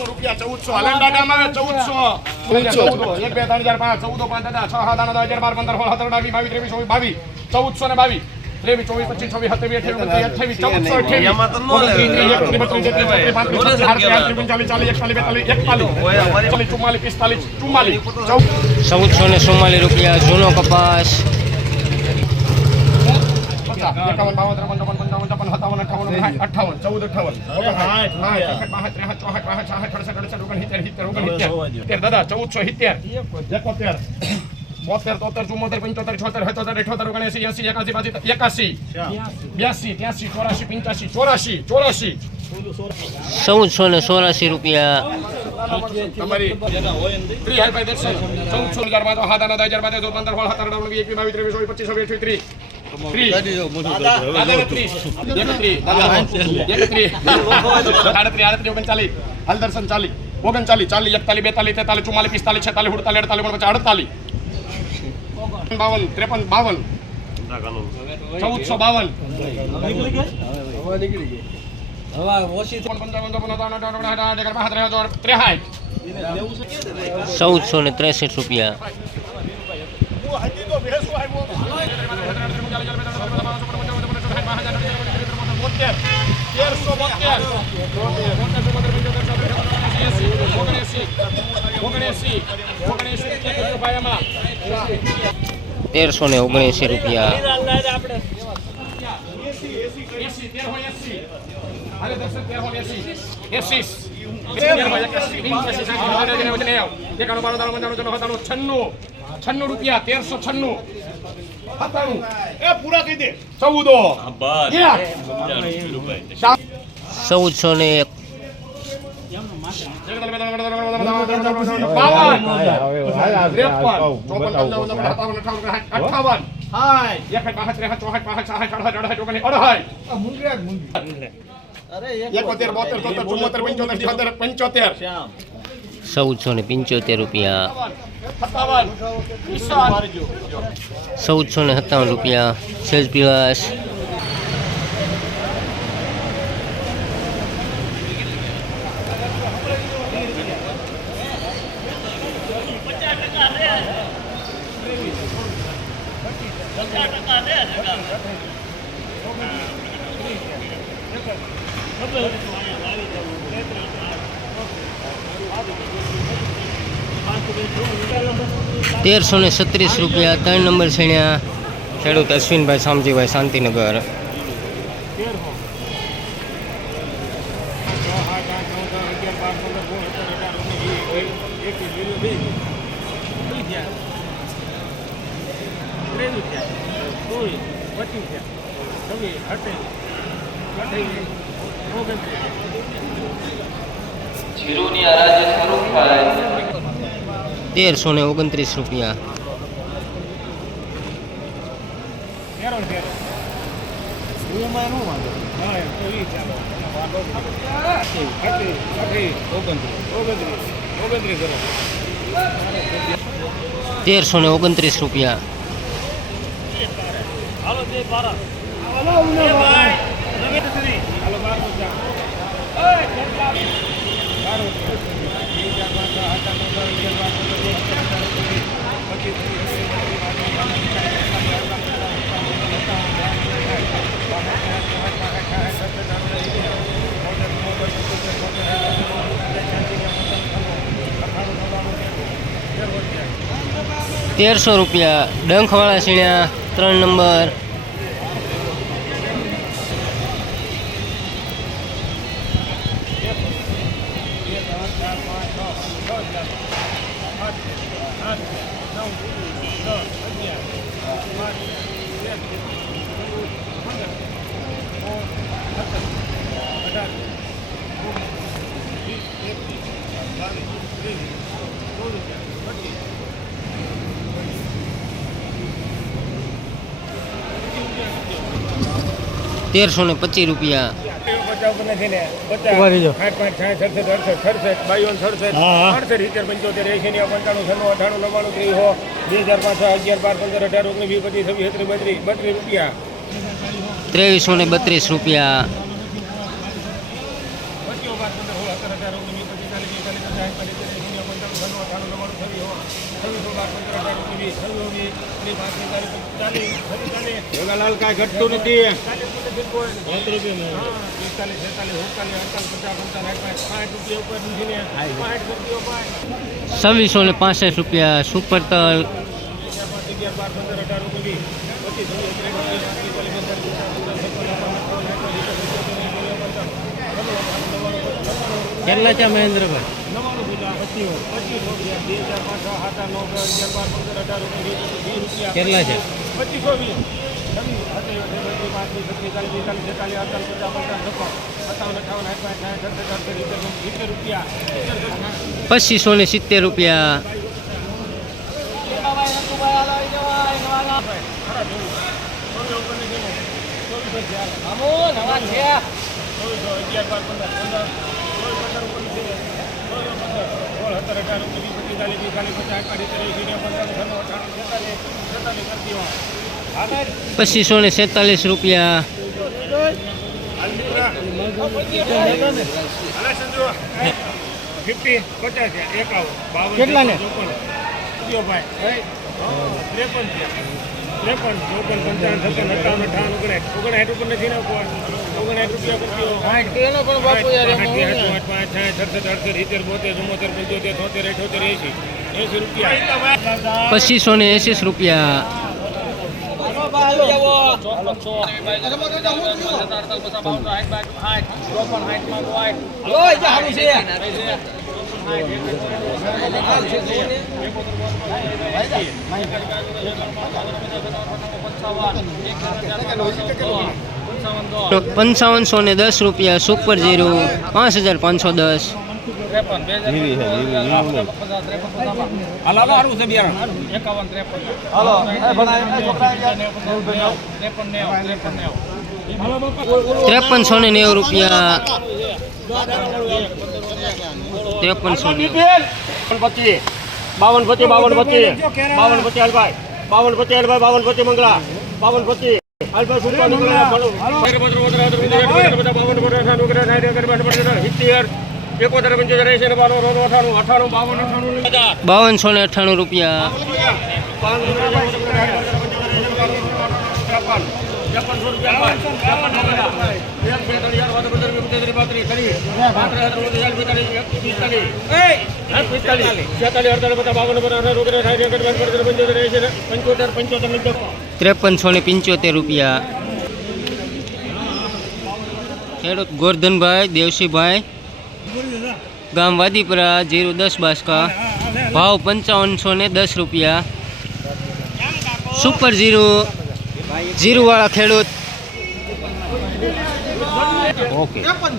હાલો ચૌદસો રૂપિયા ચૌદસો. હલેન્ડા ગામ આવે ચૌદસો. ચૌદસો. એક બે ત્રણ ચાર પાંચ ચૌદો પાંચ દાદા છ સાત આઠ હજાર બાર પંદર સોળ સત્તર અઢાર બાવીસ ત્રેવીસ ચોવીસ બાવીસ. ચૌદસો ને બાવીસ. ત્રેવીસ ચોવીસ પચીસ છવ્વીસ સત્યાવીસ અઠ્યાવીસ અઠ્યાવીસ ચૌદસો અઠ્યાવીસ. ચુમ્માલીસ, પિસ્તાલીસ, ચુમ્માલીસ, ચૌદ. ચૌદસો ને ચુમ્માલીસ રૂપિયા જૂનો કપાસ. એકાવન બાવન ત્રેપન ચોપન પંચાવન છપ્પન અઠાવન અઠાવન ચૌદ અઠાવન દાદા ચૌદસો સિત્તેર એકોતેર બોતેર તોતેર ચુમ્મોતેર પંચોતેર છોતેર સત્તોતેર અઠોતેર ઓગણસી એસી એકાસી બાસી એકાસી બ્યાસી ત્યાસી ચોરાસી પંચ્યાસી ચોરાસી ચોરાસી ચૌદસો ને ચોરાસી રૂપિયા તમારી ત્રીસ હાલ ભાઈ ચૌદસો હજાર બાદ હાદાના દસ હજાર બાદ પંદર સોળ સત્તર અઢાર એકવીસ બાવીસ ત્રેવીસ પચીસ અઠ્યાવીસ ત્રીસ ઓગણચાલીસ ચાલીસ એકતાલીસ બેતાલીસ તેતાલીસ ચુમ્માલીસ પિસ્તાલીસ છેતાલીસ ઉડતાલીસ અડતાલીસ ઓગણપચાસ અડતાલીસ બાવન ત્રેપન બાવન ચૌદસો બાવન ચૌદસો ને ત્રેસઠ રૂપિયા તેરસો ને ઓગણસી રૂપિયા છન્નું છન્નું રૂપિયા તેરસો છન્નું સત્તાણું એ પૂરા કહી દે. ચૌદો ચૌદસો ને એક. અઠાવન એકોતેર બોતેર તોતેર ચુમ્મોતેર પંચોતેર ચૌદસો ને પંચોતેર રૂપિયા. ચૌદસો ને સત્તાવન રૂપિયા. સેજ પીવાસ. તેરસો ને છત્રીસ રૂપિયા ત્રણ નંબર શ્રેણ્યા ખેડૂત અશ્વિનભાઈ શામજીભાઈ શાંતિનગર. તેરસો ને ઓગણત્રીસ રૂપિયા. તેરસો ને ઓગણત્રીસ રૂપિયા. તેરસો રૂપિયા ડંખવાળા સીણ્યા ત્રણ નંબર તેરસો ને પચીસ રૂપિયા. ત્રેવીસો ને બત્રીસ રૂપિયા. પચીસ ચાલીસ બેતાલીસ પચાસ સાઠ સિત્તેર શૂન્ય પંચાણું છન્નું અઠાણું નવ્વાણું છવ્વીસ હો. છવ્વીસો બાર પંદર અઢાર ઓગણીસ વીસ છવ્વીસ વીસ ત્રીસ પાંત્રીસ ચાલીસ ચાલીસ છવ્વીસ ચાલીસ. ભેગાલાલ કાંઈ ઘટતું નથી. પિસ્તાલીસ છેતાલીસ સુડતાલીસ અડતાલીસ પચાસ પંચાવન સાઠ રૂપિયા ઉપર મૂકીને પાંચ રૂપિયા છવ્વીસો ને પાસઠ રૂપિયા સુપર બેતાલીસ કેટલા છે મહેન્દ્રભાઈ? કેટલા છે? પાંત્રીસ છત્રીસ ચાલીસ બેતાલીસ તેતાલીસ અડતાલીસ પચાસ પંચાવન છપ્પન સત્તાવન અઠાવન સાઠ સાઠ સત્તર અડસઠ સિત્તેર રૂપિયા પચીસો ને સિત્તેર રૂપિયા પચીસ ચાલીસ પિસ્તાલીસ પચાસ પાંત્રીસ ત્રીસ પચીસો ને સેતાલીસ રૂપિયા કેટલા ને? ત્રેપન ચોપન પંચાવન છપ્પન અઠાવન અઠાવન ઓગણસાઠ ઓગણસાઠ ઉપર નથી ને ઓગણસાઠ રૂપિયા પચીસો ને એંસી રૂપિયા પંચાવનસો ને દસ રૂપિયા સુપર જીરો પાંચ હજાર પાંચસો દસ. એકાવન ત્રેપન ત્રેપનસો ને નેવું રૂપિયા ત્રેપનસો પચીસ બાવન પચી બાવન પચી બાવન પચી હલભાઈ બાવન પચી હલભાઈ બાવન પચી મંગળા બાવન પચી હલભાઈ એકોતેર પંચોતેર એસી બાણું રોડ અઠાણું અઠાણું, બાવન, અઠાણું બાવનસો ને અઠ્ઠાણું રૂપિયા. ત્રેપનસો ને પંચોતેર રૂપિયા. ખેડૂત ગોરધનભાઈ, દેવસીભાઈ ગામ વાદીપરા જીરું દસ બાસકા. ભાવ પંચાવનસો ને દસ રૂપિયા. સુપર જીરું જીરુવાળા ખેડૂત. ઓકે. ત્રેપન